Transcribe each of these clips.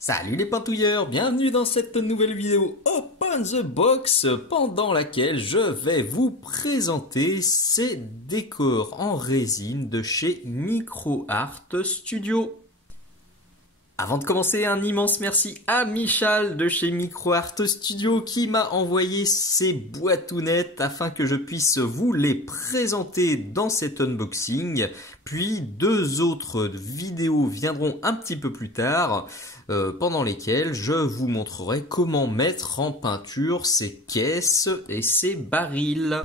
Salut les pintouilleurs, bienvenue dans cette nouvelle vidéo Open the Box pendant laquelle je vais vous présenter ces décors en résine de chez MicroArt Studio. Avant de commencer, un immense merci à Michal de chez MicroArt Studio qui m'a envoyé ces boîtounettes afin que je puisse vous les présenter dans cet unboxing. Puis deux autres vidéos viendront un petit peu plus tard pendant lesquelles je vous montrerai comment mettre en peinture ces caisses et ces barils.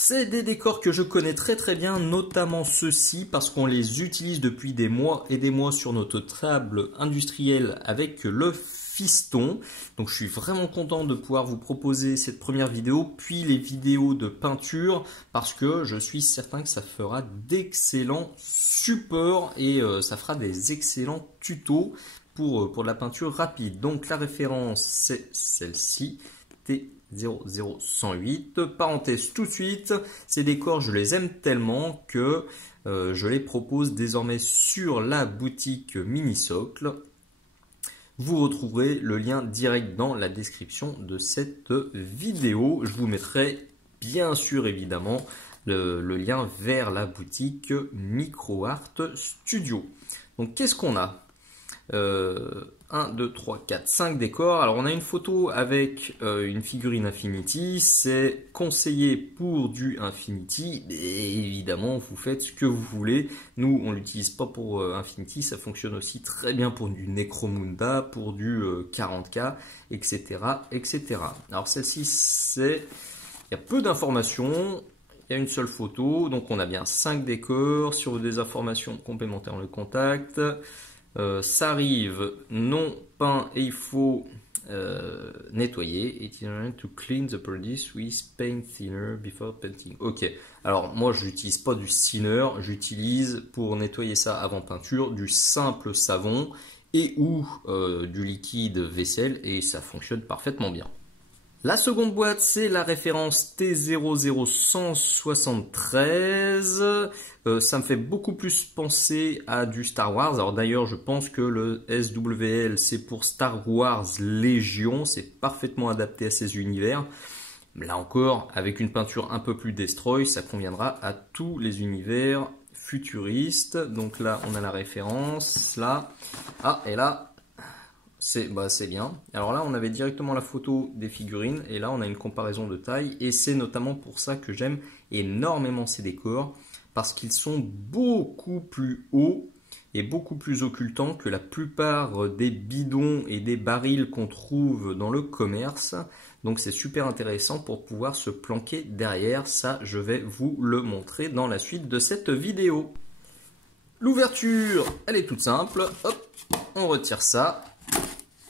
C'est des décors que je connais très bien, notamment ceux-ci parce qu'on les utilise depuis des mois et des mois sur notre table industrielle avec le fiston. Donc je suis vraiment content de pouvoir vous proposer cette première vidéo, puis les vidéos de peinture parce que je suis certain que ça fera d'excellents supports et ça fera des excellents tutos pour de la peinture rapide. Donc la référence c'est celle-ci, T00108. Parenthèse tout de suite, ces décors je les aime tellement que je les propose désormais sur la boutique Mini-Socle. Vous retrouverez le lien direct dans la description de cette vidéo. Je vous mettrai bien sûr évidemment le lien vers la boutique MicroArt Studio. Donc qu'est-ce qu'on a 1, 2, 3, 4, 5 décors. Alors on a une photo avec une figurine Infinity, c'est conseillé pour du Infinity, et évidemment vous faites ce que vous voulez. Nous on l'utilise pas pour Infinity, ça fonctionne aussi très bien pour du Necromunda, pour du 40K, etc. etc. Alors celle-ci il y a peu d'informations. Il y a une seule photo, donc on a bien 5 décors sur des informations complémentaires dans le contact. Ça arrive non peint et il faut nettoyer. It's important to clean the produce with paint thinner before painting. Ok, alors moi je n'utilise pas du thinner, j'utilise pour nettoyer ça avant peinture du simple savon et ou du liquide vaisselle et ça fonctionne parfaitement bien. La seconde boîte, c'est la référence T00173. Ça me fait beaucoup plus penser à du Star Wars. Alors d'ailleurs, je pense que le SWL, c'est pour Star Wars Légion. C'est parfaitement adapté à ces univers. Là encore, avec une peinture un peu plus destroy, ça conviendra à tous les univers futuristes. Donc là, on a la référence. Là, ah, et là... c'est bien. Alors là, on avait directement la photo des figurines et là, on a une comparaison de taille et c'est notamment pour ça que j'aime énormément ces décors parce qu'ils sont beaucoup plus hauts et beaucoup plus occultants que la plupart des bidons et des barils qu'on trouve dans le commerce. Donc c'est super intéressant pour pouvoir se planquer derrière. Ça, je vais vous le montrer dans la suite de cette vidéo. L'ouverture, elle est toute simple. Hop, on retire ça.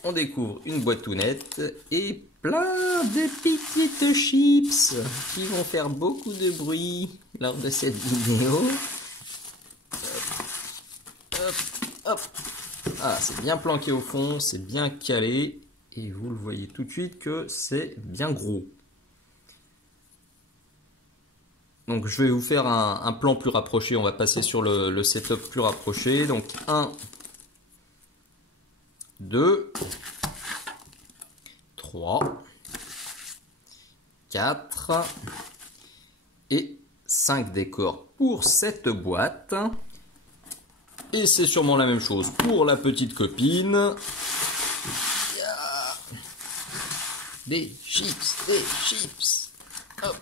On découvre une boîtounette et plein de petites chips qui vont faire beaucoup de bruit lors de cette vidéo. Hop, hop. Ah, c'est bien planqué au fond, c'est bien calé et vous le voyez tout de suite que c'est bien gros. Donc je vais vous faire un plan plus rapproché, on va passer sur le setup plus rapproché. Donc 1, 2, 3, 4 et 5 décors pour cette boîte. Et c'est sûrement la même chose pour la petite copine. Des chips, des chips. Hop.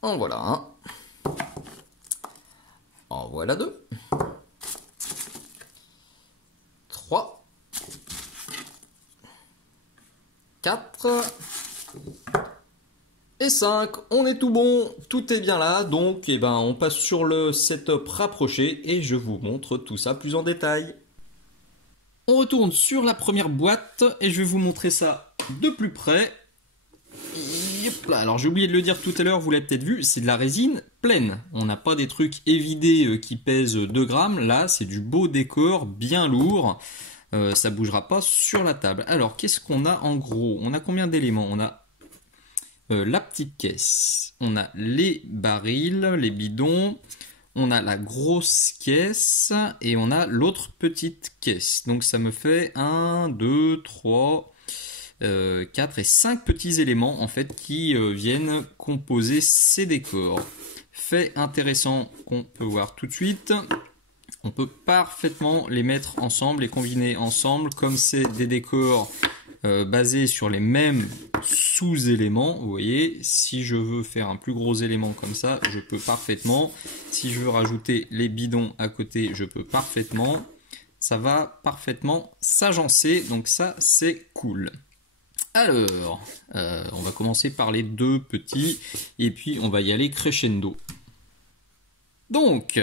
En voilà un. En voilà deux. 3, 4 et 5. On est tout bon, tout est bien là. Donc on passe sur le setup rapproché et je vous montre tout ça plus en détail. On retourne sur la première boîte et je vais vous montrer ça de plus près. Alors j'ai oublié de le dire tout à l'heure, vous l'avez peut-être vu, c'est de la résine pleine. On n'a pas des trucs évidés qui pèsent 2 grammes. Là, c'est du beau décor bien lourd. Ça bougera pas sur la table. Alors, qu'est-ce qu'on a en gros? On a combien d'éléments? On a la petite caisse, on a les barils, les bidons, on a la grosse caisse et on a l'autre petite caisse. Donc ça me fait 1, 2, 3, 4 et 5 petits éléments en fait qui viennent composer ces décors. Fait intéressant qu'on peut voir tout de suite. On peut parfaitement les mettre ensemble, les combiner ensemble, comme c'est des décors basés sur les mêmes sous-éléments. Vous voyez, si je veux faire un plus gros élément comme ça, je peux parfaitement. Si je veux rajouter les bidons à côté, je peux parfaitement. Ça va parfaitement s'agencer, donc ça c'est cool. Alors, on va commencer par les deux petits, et puis on va y aller crescendo. Donc,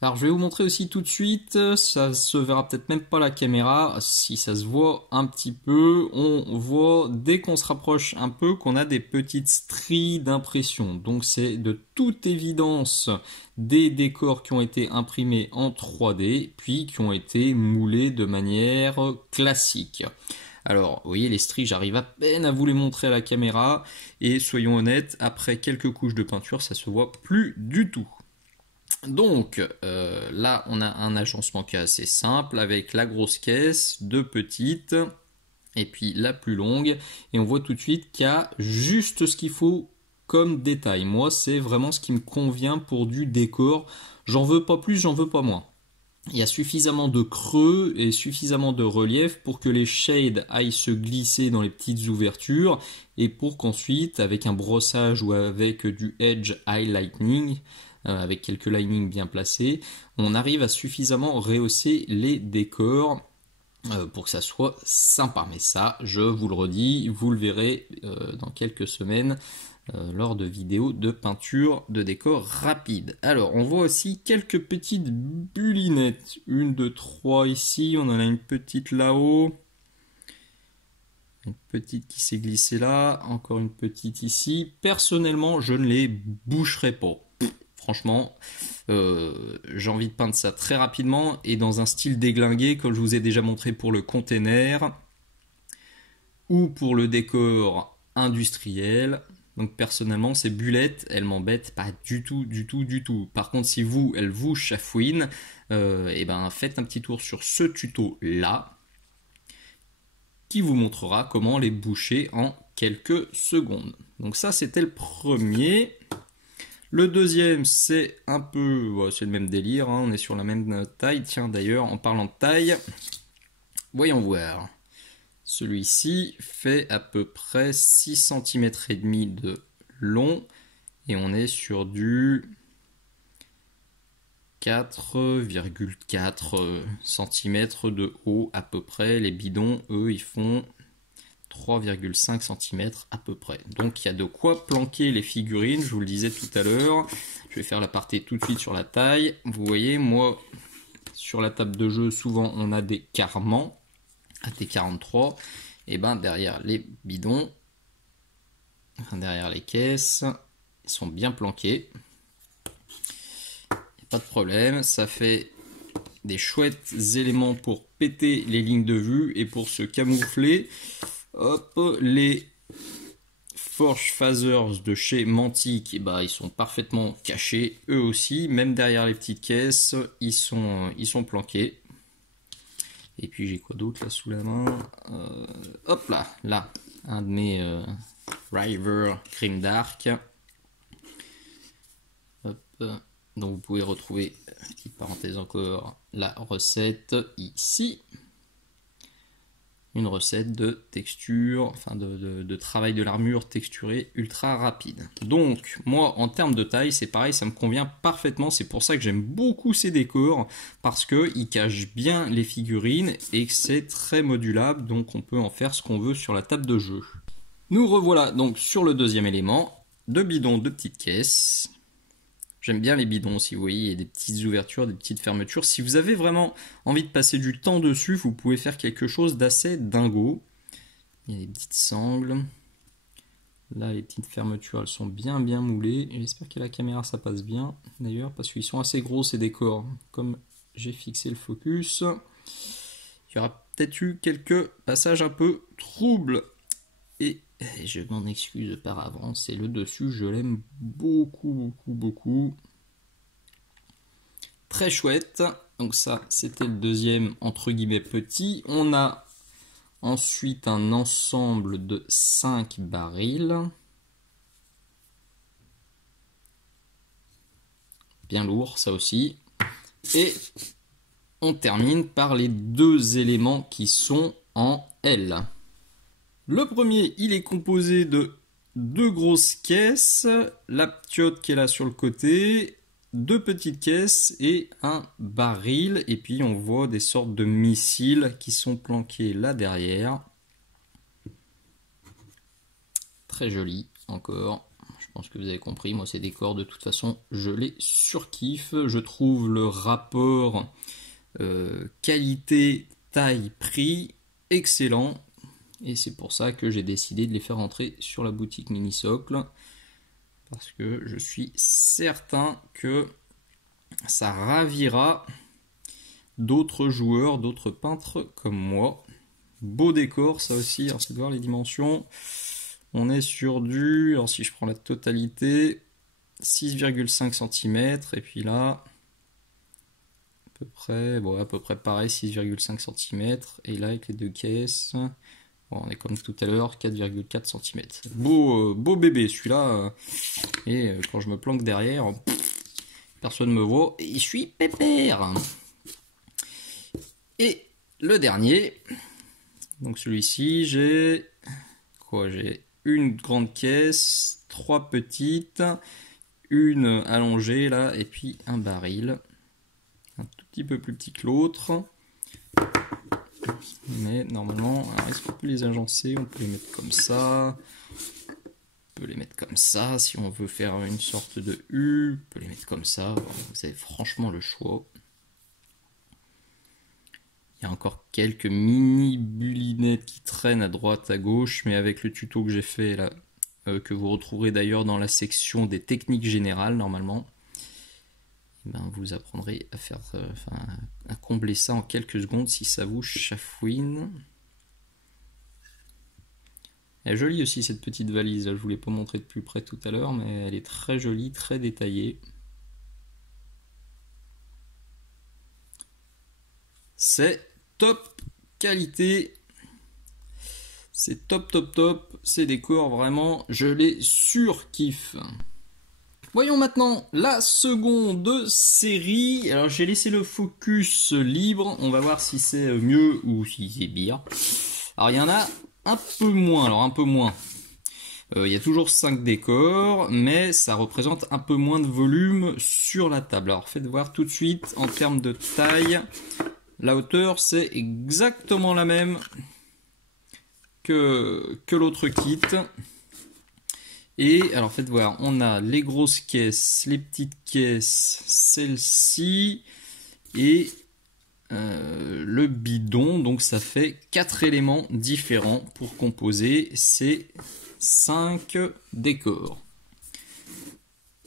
alors je vais vous montrer aussi tout de suite, ça se verra peut-être même pas à la caméra, si ça se voit un petit peu, on voit dès qu'on se rapproche un peu qu'on a des petites stries d'impression. Donc c'est de toute évidence des décors qui ont été imprimés en 3D, puis qui ont été moulés de manière classique. Alors, vous voyez les stries, j'arrive à peine à vous les montrer à la caméra, et soyons honnêtes, après quelques couches de peinture, ça se voit plus du tout. Donc là on a un agencement qui est assez simple avec la grosse caisse, deux petites et puis la plus longue, et on voit tout de suite qu'il y a juste ce qu'il faut comme détail. Moi c'est vraiment ce qui me convient pour du décor, j'en veux pas plus, j'en veux pas moins. Il y a suffisamment de creux et suffisamment de relief pour que les shades aillent se glisser dans les petites ouvertures et pour qu'ensuite avec un brossage ou avec du edge highlighting, avec quelques linings bien placés, on arrive à suffisamment rehausser les décors pour que ça soit sympa. Mais ça, je vous le redis, vous le verrez dans quelques semaines lors de vidéos de peinture de décor rapide. Alors, on voit aussi quelques petites bullinettes. Une, deux, trois ici, on en a une petite là-haut. Une petite qui s'est glissée là, encore une petite ici. Personnellement, je ne les boucherai pas. Franchement, j'ai envie de peindre ça très rapidement et dans un style déglingué, comme je vous ai déjà montré pour le container ou pour le décor industriel. Donc personnellement, ces bullettes, elles m'embêtent pas du tout, du tout, du tout. Par contre, si vous, elles vous chafouinent, et ben faites un petit tour sur ce tuto-là qui vous montrera comment les boucher en quelques secondes. Donc ça, c'était le premier. Le deuxième, c'est un peu, c'est le même délire, hein, on est sur la même taille. Tiens, d'ailleurs, en parlant de taille, voyons voir. Celui-ci fait à peu près 6 cm et demi de long et on est sur du 4,4 cm de haut à peu près. Les bidons, eux, ils font 3,5 cm à peu près. Donc il y a de quoi planquer les figurines, je vous le disais tout à l'heure. Je vais faire l'aparté tout de suite sur la taille. Vous voyez, moi, sur la table de jeu, souvent on a des carrements à T43. Et ben derrière les bidons, derrière les caisses, ils sont bien planqués. Pas de problème, ça fait des chouettes éléments pour péter les lignes de vue et pour se camoufler. Hop, les Forge Phasers de chez Mantic, bah, ils sont parfaitement cachés, eux aussi, même derrière les petites caisses, ils sont planqués. Et puis j'ai quoi d'autre là sous la main, hop là, un de mes River Grim Dark. Hop, donc vous pouvez retrouver, petite parenthèse encore, la recette ici. Une recette de texture, enfin de travail de l'armure texturée ultra rapide. Donc moi en termes de taille c'est pareil, ça me convient parfaitement, c'est pour ça que j'aime beaucoup ces décors, parce qu'ils cachent bien les figurines et que c'est très modulable, donc on peut en faire ce qu'on veut sur la table de jeu. Nous revoilà donc sur le deuxième élément, deux bidons de petites caisses. J'aime bien les bidons, si vous voyez, il y a des petites ouvertures, des petites fermetures. Si vous avez vraiment envie de passer du temps dessus, vous pouvez faire quelque chose d'assez dingo. Il y a des petites sangles. Là, les petites fermetures, elles sont bien moulées. J'espère qu'à la caméra, ça passe bien, d'ailleurs, parce qu'ils sont assez gros, ces décors. Comme j'ai fixé le focus, il y aura peut-être eu quelques passages un peu troubles. Et je m'en excuse par avance, et le dessus je l'aime beaucoup. très chouette. Donc ça, c'était le deuxième entre guillemets petit. On a ensuite un ensemble de 5 barils. Bien lourd, ça aussi. Et on termine par les deux éléments qui sont en L. Le premier, il est composé de deux grosses caisses, la piote qui est là sur le côté, deux petites caisses et un baril. Et puis on voit des sortes de missiles qui sont planqués là derrière. Très joli encore. Je pense que vous avez compris, moi ces décors de toute façon je les surkiffe. Je trouve le rapport qualité, taille, prix excellent. Et c'est pour ça que j'ai décidé de les faire entrer sur la boutique Minisocle. Parce que je suis certain que ça ravira d'autres joueurs, d'autres peintres comme moi. Beau décor ça aussi, alors c'est de voir les dimensions. On est sur du, alors si je prends la totalité, 6,5 cm. Et puis là, à peu près pareil, 6,5 cm. Et là avec les deux caisses... Bon, on est comme tout à l'heure, 4,4 cm. Beau bébé celui-là. Et quand je me planque derrière, personne ne me voit et je suis pépère. Et le dernier, donc celui-ci, j'ai une grande caisse, 3 petites, une allongée là, et puis un baril. Un tout petit peu plus petit que l'autre. Mais normalement, est-ce qu'on peut les agencer? On peut les mettre comme ça. On peut les mettre comme ça. Si on veut faire une sorte de U, on peut les mettre comme ça. Vous avez franchement le choix. Il y a encore quelques mini bulinettes qui traînent à droite, à gauche. Mais avec le tuto que j'ai fait là, que vous retrouverez d'ailleurs dans la section des techniques générales normalement, ben, vous apprendrez à faire, à combler ça en quelques secondes si ça vous chafouine. Elle est jolie aussi cette petite valise, je ne vous l'ai pas montré de plus près tout à l'heure, mais elle est très jolie, très détaillée. C'est top qualité. C'est top top top. Ces décors vraiment, je les surkiffe. Voyons maintenant la seconde série. Alors j'ai laissé le focus libre. On va voir si c'est mieux ou si c'est pire. Alors il y en a un peu moins. Alors un peu moins. Il y a toujours 5 décors, mais ça représente un peu moins de volume sur la table. Alors faites voir tout de suite en termes de taille. La hauteur c'est exactement la même que l'autre kit. Et alors faites voir, on a les grosses caisses, les petites caisses, celle-ci et le bidon. Donc ça fait 4 éléments différents pour composer ces 5 décors.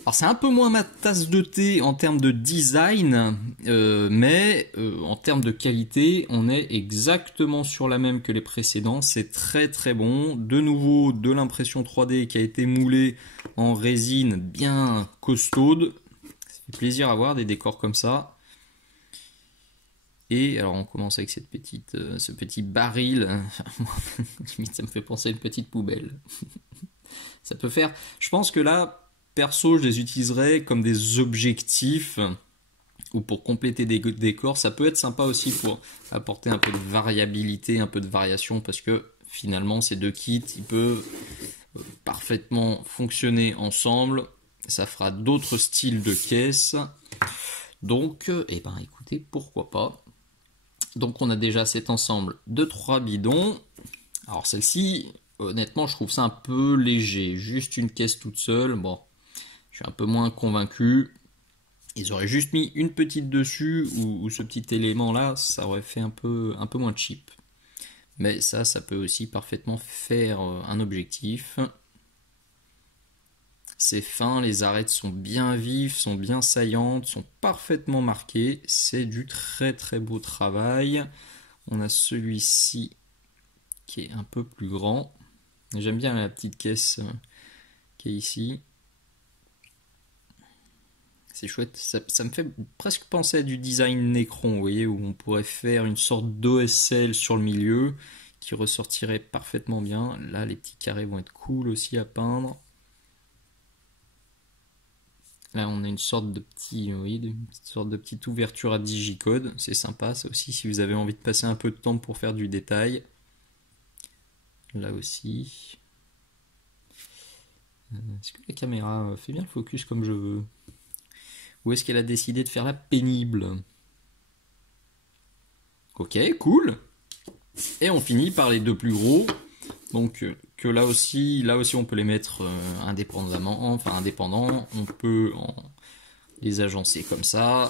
Alors c'est un peu moins ma tasse de thé en termes de design, mais en termes de qualité, on est exactement sur la même que les précédents. C'est très très bon. De nouveau, de l'impression 3D qui a été moulée en résine bien costaude. Ça fait plaisir à voir des décors comme ça. Et alors on commence avec cette petite, ce petit baril. Limite ça me fait penser à une petite poubelle. Ça peut faire... Je pense que là... Perso, je les utiliserai comme des objectifs ou pour compléter des décors. Ça peut être sympa aussi pour apporter un peu de variabilité, un peu de variation, parce que finalement, ces deux kits, ils peuvent parfaitement fonctionner ensemble. Ça fera d'autres styles de caisses. Donc, eh ben, écoutez, pourquoi pas. Donc, on a déjà cet ensemble de 3 bidons. Alors, celle-ci, honnêtement, je trouve ça un peu léger. Juste une caisse toute seule, bon. Je suis un peu moins convaincu. Ils auraient juste mis une petite dessus ou ce petit élément là, ça aurait fait un peu moins cheap. Mais ça peut aussi parfaitement faire un objectif. C'est fin, les arêtes sont bien vives, sont bien saillantes, sont parfaitement marquées. C'est du très très beau travail. On a celui-ci qui est un peu plus grand. J'aime bien la petite caisse qui est ici. C'est chouette, ça me fait presque penser à du design Necron, vous voyez, où on pourrait faire une sorte d'OSL sur le milieu qui ressortirait parfaitement bien. Là, les petits carrés vont être cool aussi à peindre. Là, on a une sorte de petit, vous voyez, une sorte de petite ouverture à digicode. C'est sympa, ça aussi, si vous avez envie de passer un peu de temps pour faire du détail. Là aussi. Est-ce que la caméra fait bien le focus comme je veux? Ou est-ce qu'elle a décidé de faire la pénible? Ok, cool. Et on finit par les deux plus gros. Donc que là aussi on peut les mettre indépendamment, enfin indépendants. On peut les agencer comme ça.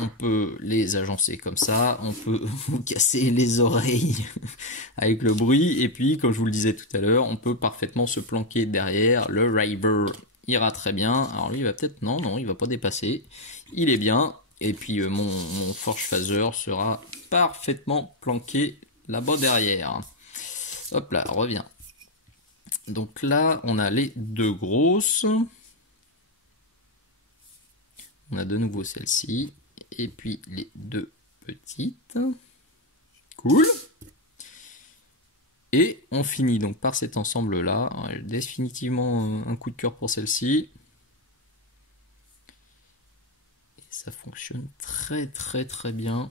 On peut les agencer comme ça. On peut vous casser les oreilles avec le bruit. Et puis, comme je vous le disais tout à l'heure, on peut parfaitement se planquer derrière. Le River ira très bien. Alors lui, il va peut-être... Non, il va pas dépasser. Il est bien. Et puis, mon Forge Phaser sera parfaitement planqué là-bas derrière. Hop là, reviens. Donc là, on a les deux grosses. On a de nouveau celle-ci. Et puis les deux petites. Cool. Et on finit donc par cet ensemble-là. Définitivement un coup de cœur pour celle-ci. Et ça fonctionne très bien.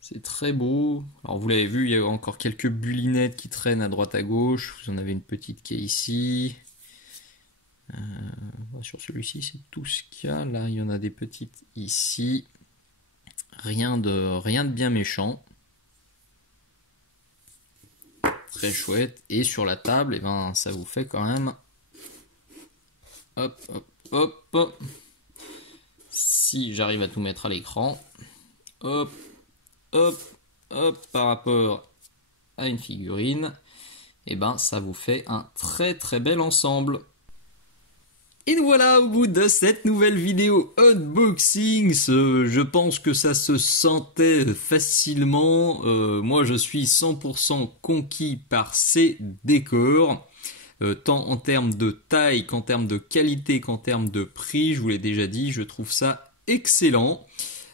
C'est très beau. Alors vous l'avez vu, il y a encore quelques bulinettes qui traînent à droite à gauche. Vous en avez une petite qui est ici. Sur celui-ci, c'est tout ce qu'il y a. Là, il y en a des petites ici. Rien de bien méchant. Très chouette. Et sur la table, eh ben, ça vous fait quand même... Hop, hop, hop. Si j'arrive à tout mettre à l'écran. Hop, hop, hop, par rapport à une figurine. Et ben, ça vous fait un très bel ensemble. Et voilà, au bout de cette nouvelle vidéo unboxing, je pense que ça se sentait facilement. Moi, je suis 100% conquis par ces décors, tant en termes de taille qu'en termes de qualité, qu'en termes de prix. Je vous l'ai déjà dit, je trouve ça excellent.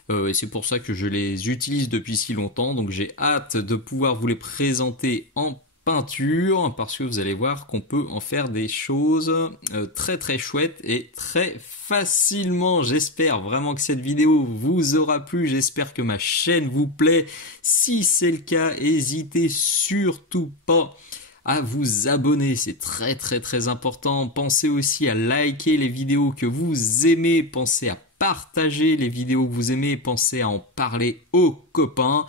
Et c'est pour ça que je les utilise depuis si longtemps. Donc j'ai hâte de pouvoir vous les présenter en peinture, parce que vous allez voir qu'on peut en faire des choses très chouettes et très facilement. J'espère vraiment que cette vidéo vous aura plu, j'espère que ma chaîne vous plaît. Si c'est le cas, n'hésitez surtout pas à vous abonner, c'est très important. Pensez aussi à liker les vidéos que vous aimez, pensez à partager les vidéos que vous aimez, pensez à en parler aux copains.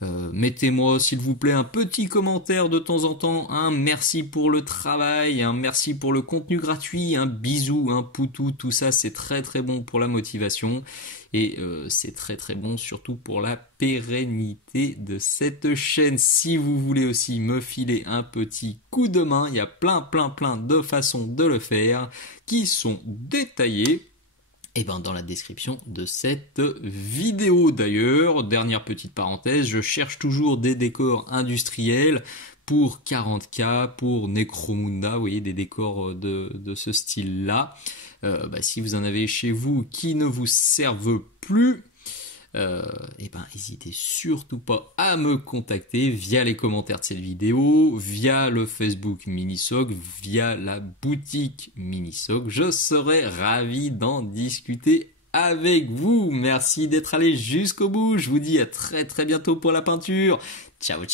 Mettez-moi s'il vous plaît un petit commentaire de temps en temps, un merci pour le travail, un merci pour le contenu gratuit, un bisou, un poutou, tout ça c'est très bon pour la motivation et c'est très bon surtout pour la pérennité de cette chaîne. Si vous voulez aussi me filer un petit coup de main, il y a plein de façons de le faire qui sont détaillées et ben dans la description de cette vidéo. D'ailleurs, dernière petite parenthèse, je cherche toujours des décors industriels pour 40K, pour Necromunda, vous voyez, des décors de ce style-là. Si vous en avez chez vous qui ne vous servent plus, et ben n'hésitez surtout pas à me contacter via les commentaires de cette vidéo, via le Facebook Minisoc, via la boutique Minisoc. Je serai ravi d'en discuter avec vous. Merci d'être allé jusqu'au bout. Je vous dis à très bientôt pour la peinture. Ciao